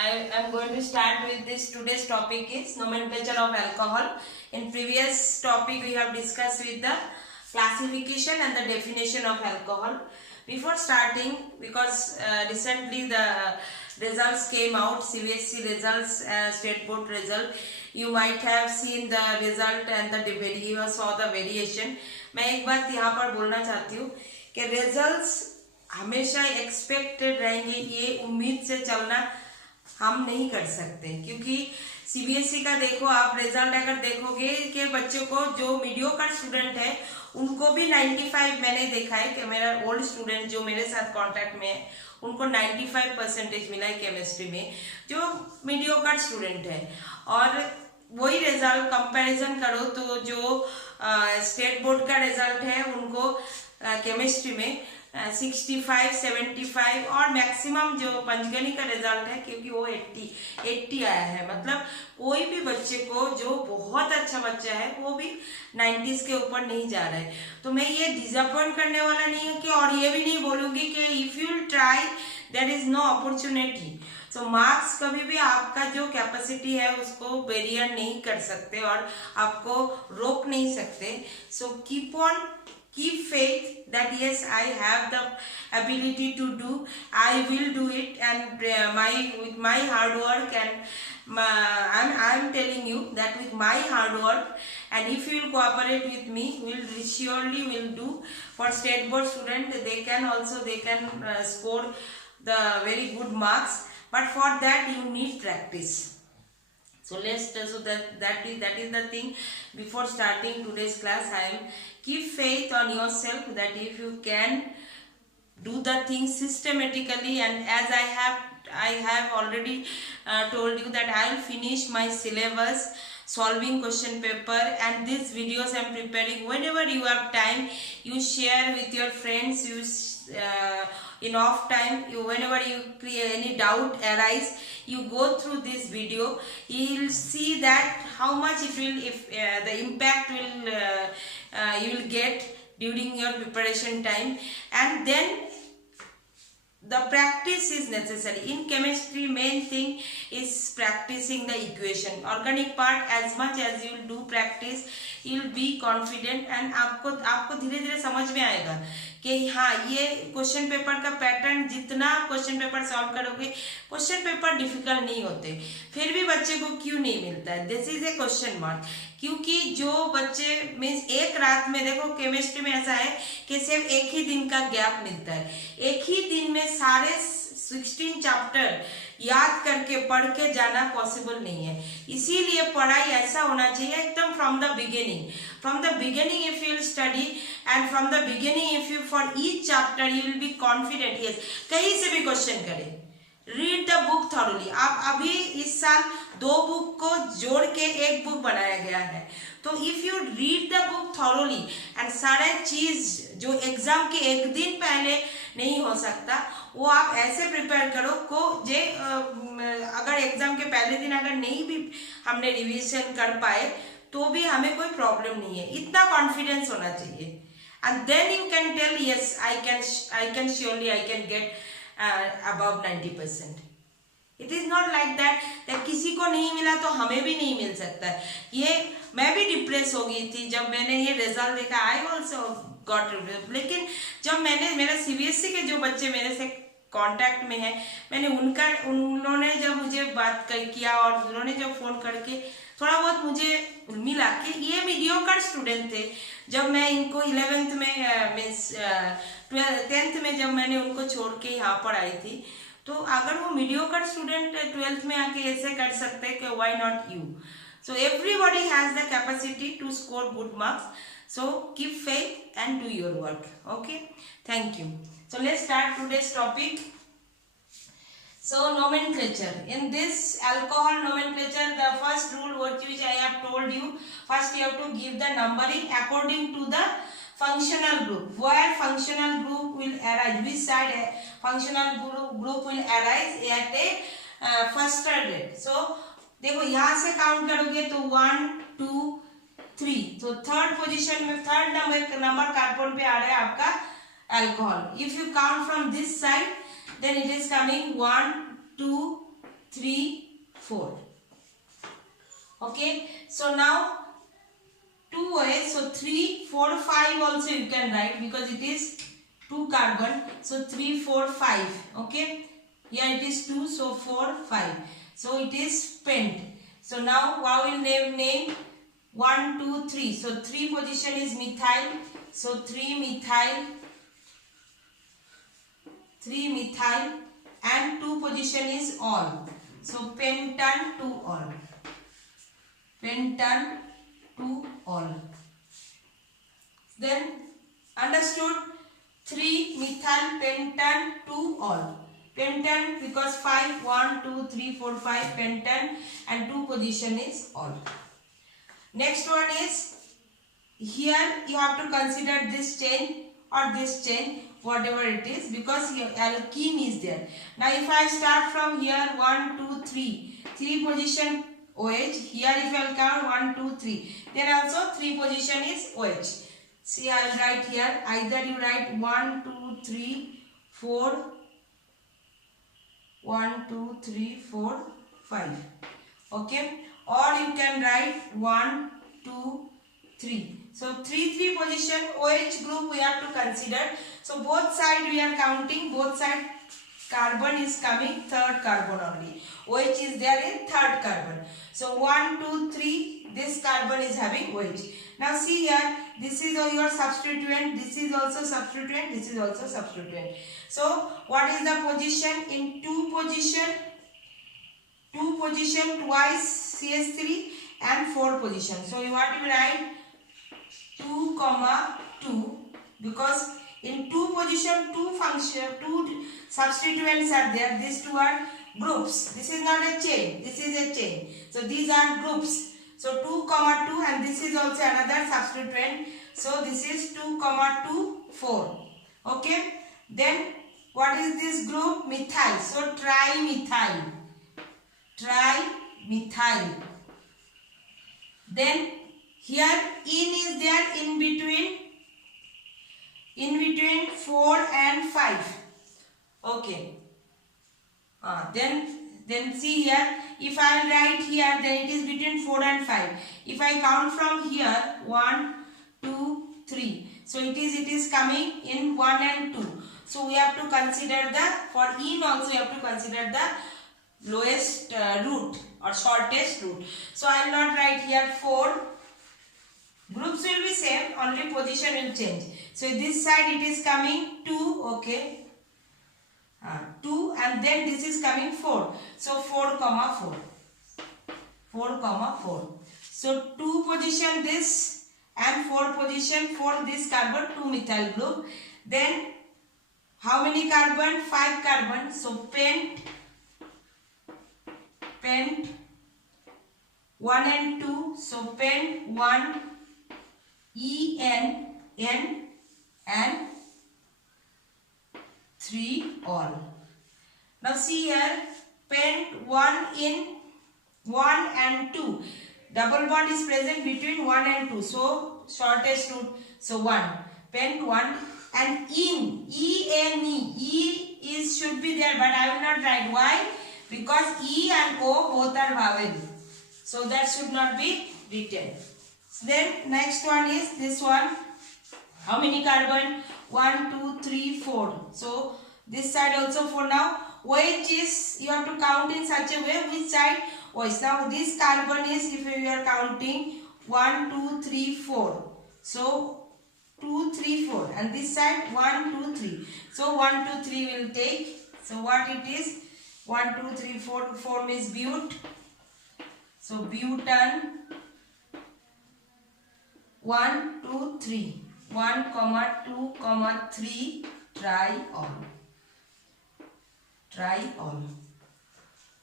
I am going to start with this. Today's topic is nomenclature of alcohol. In previous topic we have discussed with the classification and the definition of alcohol. Before starting, because recently the results came out, CBSE results, state board result, you might have seen the result and you saw the variation. मैं एक बात यहाँ पर बोलना चाहती हूँ कि results हमेशा एक्सपेक्टेड रहेंगे, ये उम्मीद से चलना हम नहीं कर सकते, क्योंकि सीबीएसई का देखो आप रिजल्ट अगर देखोगे कि बच्चों को जो मीडियोकर स्टूडेंट है उनको भी 95, मैंने देखा है कि मेरा ओल्ड स्टूडेंट जो मेरे साथ कांटेक्ट में है उनको 95% मिला है केमिस्ट्री में, जो मीडियोकर स्टूडेंट है। और वही रिजल्ट कंपैरिजन करो तो जो स्टेट बोर्ड का रिजल्ट है उनको केमिस्ट्री में 65, 75 और मैक्सिमम जो पंचगनी का रिजल्ट है, क्योंकि वो 80 आया है। मतलब कोई भी बच्चे को जो बहुत अच्छा बच्चा है वो भी 90s के ऊपर नहीं जा रहा है। तो मैं ये डिसअपॉइंट करने वाला नहीं हूँ कि, और ये भी नहीं बोलूंगी कि if you try there is no opportunity. So marks कभी भी आपका जो कैपेसिटी है उसको वेरिएट नहीं कर सकते और आपको रोक नहीं सकते। So keep on, keep faith that yes, I have the ability to do, I will do it, and with my hard work and I'm telling you that with my hard work, and if you will cooperate with me, will surely will do. For state board student, they can score the very good marks, but for that you need practice. So that is the thing. Before starting today's class, I am keep faith on yourself that if you can do the things systematically, and as I have already told you that I will finish my syllabus, solving question paper, and these videos I am preparing. Whenever you have time, you share with your friends. You in off time, whenever you create any doubt arise, you go through this video. You will see that how much it will, if the impact will you will get during your preparation time. And then the practice is necessary. In chemistry, main thing is practicing the equation. Organic part, as much as you will do practice, you will be confident, and आपको धीरे धीरे समझ में आएगा कि हाँ, ये question paper का पैटर्न, जितना क्वेश्चन पेपर सॉल्व करोगे, क्वेश्चन पेपर डिफिकल्ट नहीं होते, फिर भी बच्चे को क्यों नहीं मिलता है? This is a question mark. क्योंकि जो बच्चे मीन्स एक रात में, देखो केमिस्ट्री में ऐसा है कि सिर्फ एक ही दिन का गैप मिलता है, एक ही दिन में सारे 16 चैप्टर याद करके पढ़ के जाना पॉसिबल नहीं है। इसीलिए पढ़ाई ऐसा होना चाहिए एकदम from the beginning if you will study, and from the beginning if you for each chapter you will be confident, yes, कहीं से भी क्वेश्चन करें, रीड द बुक थॉरली। आप अभी इस साल 2 बुक को जोड़ के एक बुक बनाया गया है, तो if you read the book thoroughly and सारे चीज जो एग्जाम के एक दिन पहले नहीं हो सकता, वो आप ऐसे प्रिपेयर करो को जे अगर एग्जाम के पहले दिन अगर नहीं भी हमने रिवीजन कर पाए तो भी हमें कोई प्रॉब्लम नहीं है, इतना कॉन्फिडेंस होना चाहिए। And then you can tell yes, I can surely I can get above 90%. It is not like that किसी को नहीं मिला तो हमें भी नहीं मिल सकता है। ये मैं भी डिप्रेस हो गई थी जब मैंने ये रिजल्ट देखा, आई ऑल्सो गॉट डिप्रेस। लेकिन जब मैंने मेरा सीबीएसई के जो बच्चे मेरे से कांटेक्ट में है, मैंने उन्होंने जब मुझे बात किया और उन्होंने जब फोन करके थोड़ा बहुत मुझे मिला कि ये मीडियोकर स्टूडेंट थे। जब मैं इनको 11th में मीन्स 10th में जब मैंने उनको छोड़ के यहाँ पर आई थी, तो अगर वो मीडियोकर स्टूडेंट 12th में आके ऐसे कर सकते हैं कि why not you? So everybody has the capacity to score good marks, so keep faith and do your work. Okay, thank you. So let's start today's topic. So nomenclature. In this alcohol nomenclature, the first rule which I have told you, first you have to give the numbering according to the functional group. Where functional group will arise, which side functional group will arise at a first date. So देखो यहाँ से count करोगे तो 1 2 3, तो third position में third number carbon पे आ रहा है आपका alcohol. If you count from this side, then it is coming 1 2 3, 4. Okay, so now 2 OH, so 3, 4, 5 also you can write because it is 2 carbon. So 3, 4, 5. Okay, here it is 2, so 4, 5. So it is pent. So now we will name 1, 2, 3. So 3 position is methyl. So 3 methyl, and 2 position is all. So pentan 2 all. Pentan 2 all. Then understood? 3 methyl pentan 2 all. Pentan because 5, 1, 2, 3, 4, 5 pentan and 2 position is all. Next one is, here you have to consider this chain or this chain, whatever it is, because your alkene is there. Now if I start from here 1, 2, 3, 3 position OH, here if I will count 1, 2, 3, then also 3 position is OH. See, I will write here, either you write 1, 2, 3, 4, 1, 2, 3, 4, 5. Okay, or you can write 1, 2, 3. So 3 position OH group we have to consider. So both side we are counting, both side carbon is coming third carbon only. OH is there in third carbon. So 1, 2, 3, this carbon is having OH. Now see here, this is your substituent, this is also substituent, this is also substituent. So what is the position? In 2 position twice CH3 and 4 position. So you have to write 2, 2 because in 2 position 2 substituents are there. These 2 are groups. This is not a chain, this is a chain. So these are groups. So 2, 2 and this is also another substituent. So this is 2, 2, 4. Okay. Then what is this group? Methyl. So trimethyl. Then here in is there in between 4 and 5. Okay. Then see here, if I write here, then it is between 4 and 5. If I count from here 1, 2, 3. So it is coming in 1 and 2. So we have to consider for in also we have to consider the lowest root or shortest root. So I will not write here 4. Groups will be same, only position will change. So this side it is coming 2, okay. 2 and then this is coming 4. So 4, 4. 4, 4. So 2 position this and 4 position for this carbon 2 methyl group. Then how many carbon? 5 carbon. So pent 1 and 2. So pent 1 En and 3 all. Now see here, pent 1 in 1 and 2. Double bond is present between 1 and 2. So shortest root. So 1. Pent 1 and in E-N-E. E is should be there, but I will not write. Why? Because E and O both are vowel. So that should not be written. Then next one is this one. How many carbon? 1, 2, 3, 4. So this side also 4 now. OH is, you have to count in such a way which side OH. Now this carbon is, if you are counting 1, 2, 3, 4. So 2, 3, 4. And this side 1, 2, 3. So 1, 2, 3 will take. So what it is? 1, 2, 3, 4. 4 means but. So butan. 1, 2, 3. 1, 2, 3. Triol.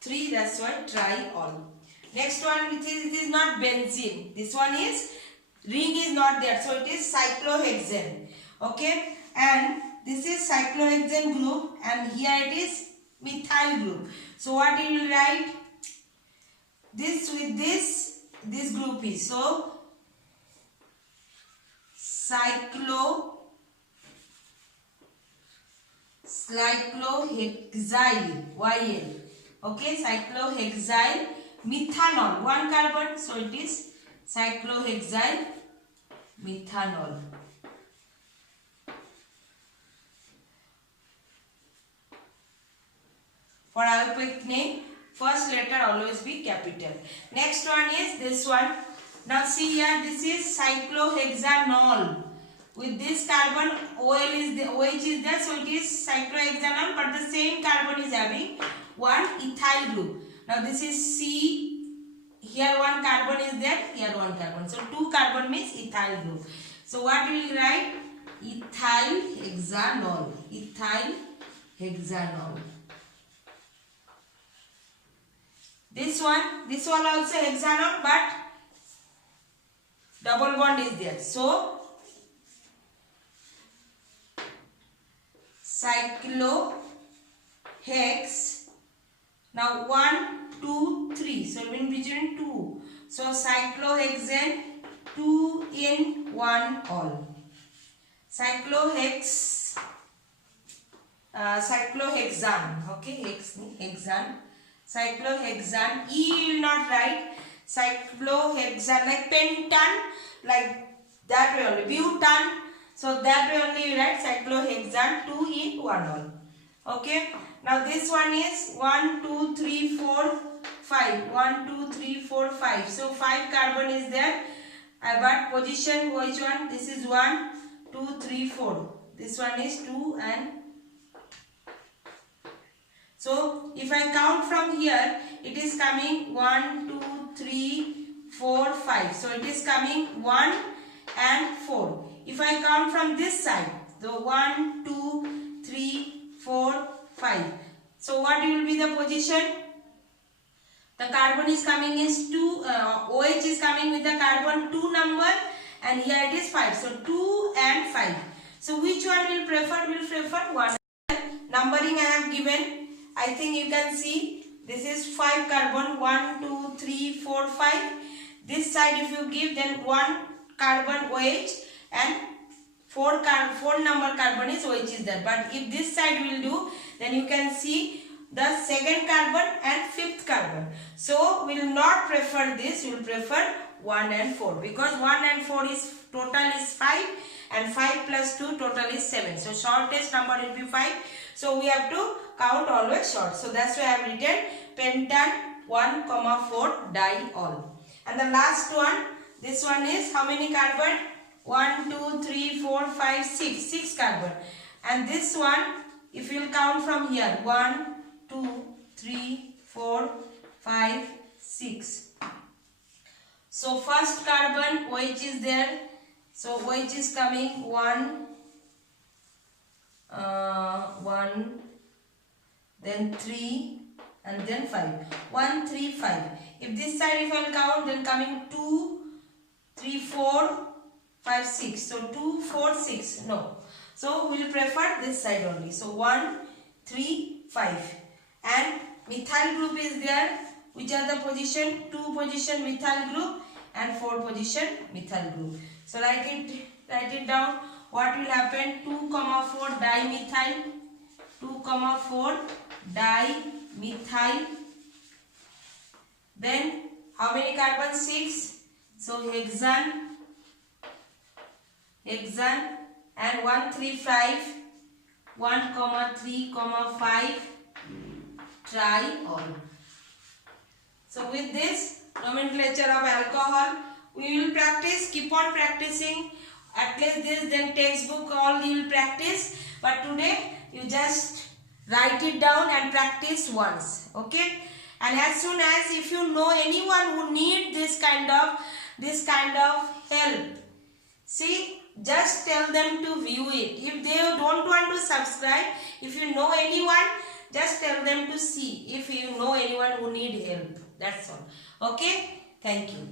3, that's why triol. Next one, it is not benzene. This one is, ring is not there. So it is cyclohexane. Okay. And this is cyclohexane group. And here it is methyl group. So what you will write? This with this group is. So cyclohexyl. YL. Okay, cyclohexyl methanol, one carbon, so it is cyclohexyl methanol. For alphabet name, first letter always be capital. Next one is this one. Now see here, this is cyclohexanol. With this carbon, OH is there, so it is cyclohexanol, but the same carbon is having one ethyl group. Now this is C. Here one carbon is there, here one carbon. So two carbon means ethyl group. So what we will write? Ethyl hexanol. Ethyl hexanol. This one also hexanol, but double bond is there. So cyclohex. Now 1, 2, 3. So in between 2. So cyclohexane 2 in 1 all. Cyclohexane. Okay, hexane. Cyclohexane. E you will not write. Cyclohexane like pentan, like that way only. Butan. So that way only you write cyclohexane 2 in 1 all. Okay. Now this one is 1, 2, 3, 4, 5. 1, 2, 3, 4, 5. So 5 carbon is there. But position which one? This is 1, 2, 3, 4. This one is 2 and so if I count from here, it is coming 1, 2, 3, 4, 5. So it is coming 1 and 4. If I count from this side, the 1, 2, 3, 4, 5. So what will be the position? The carbon is coming is 2, OH is coming with the carbon 2 number and here it is 5. So 2 and 5. So which one will prefer? Will prefer 1. Numbering I have given. I think you can see this is 5 carbon 1, 2, 3, 4, 5. This side if you give then 1 carbon OH and 4 number carbon is OH is there. But if this side will do, then you can see the second carbon and fifth carbon. So we will not prefer this, we will prefer 1 and 4 because 1 and 4 is total is 5 and 5 plus 2 total is 7. So shortest number will be 5. So we have to count always short. So that's why I have written pentan 1, 4 diol. And the last one, this one is how many carbon? 1, 2, 3, 4, 5, 6. 6 carbon. And this one, if you will count from here, 1, 2, 3, 4, 5, 6. So first carbon OH is there. So OH is coming 1, then 3 and then 5. 1, 3, 5. If this side if I will count, then coming 2, 3, 4, 5, 6. So 2, 4, 6. No. So we will prefer this side only. So 1, 3, 5. And methyl group is there. Which are the position? 2 position methyl group and 4 position methyl group. So write it down. What will happen? 2, 4 dimethyl. 2, 4 dimethyl. Then how many carbon? 6. So hexane and 1, 3, 5. 1, 3, 5 triol. So with this nomenclature of alcohol, we will practice, keep on practicing. At least this, then textbook all you will practice. But today you just write it down and practice once. Okay? And as soon as if you know anyone who need this kind of help, see, just tell them to view it. If they don't want to subscribe, if you know anyone, just tell them to see. If you know anyone who need help, that's all. Okay? Thank you.